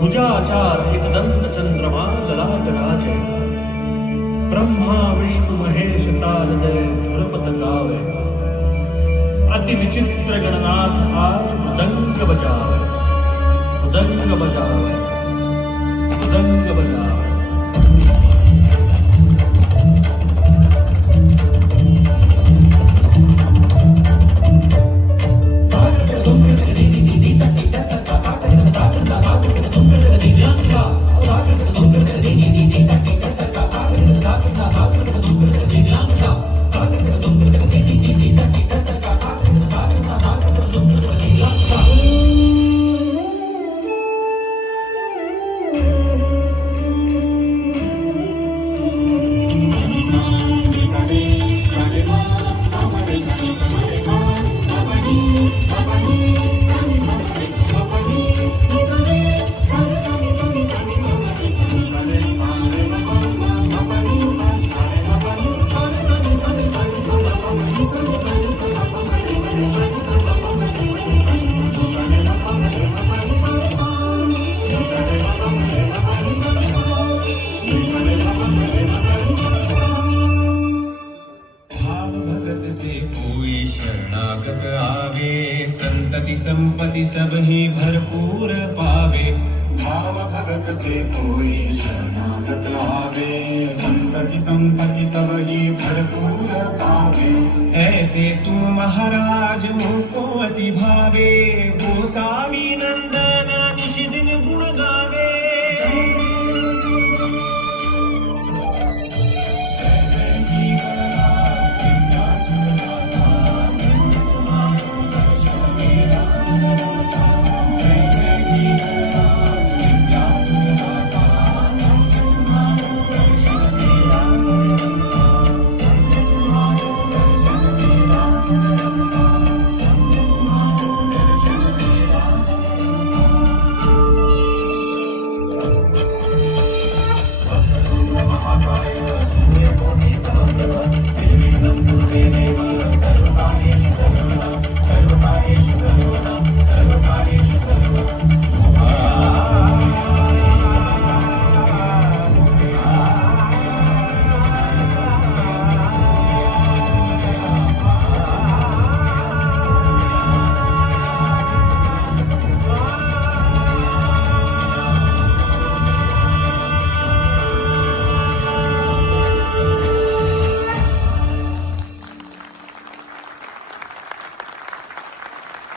भुजाचार एकदंत चंद्रमा ललाटराज ब्रह्मा विष्णु महेश तारदय धुरपत गावे अति विचित्र गणनाथ आज मृदंग बजावे मृदंग बजावे मृदंग बजावे शरणागत आवे संतति संपत्ति सब ही भरपूर पावे। भाव भगत से कोई शरणागत आवे संतति संपत्ति सब ही भरपूर पावे। ऐसे तुम महाराज मुझको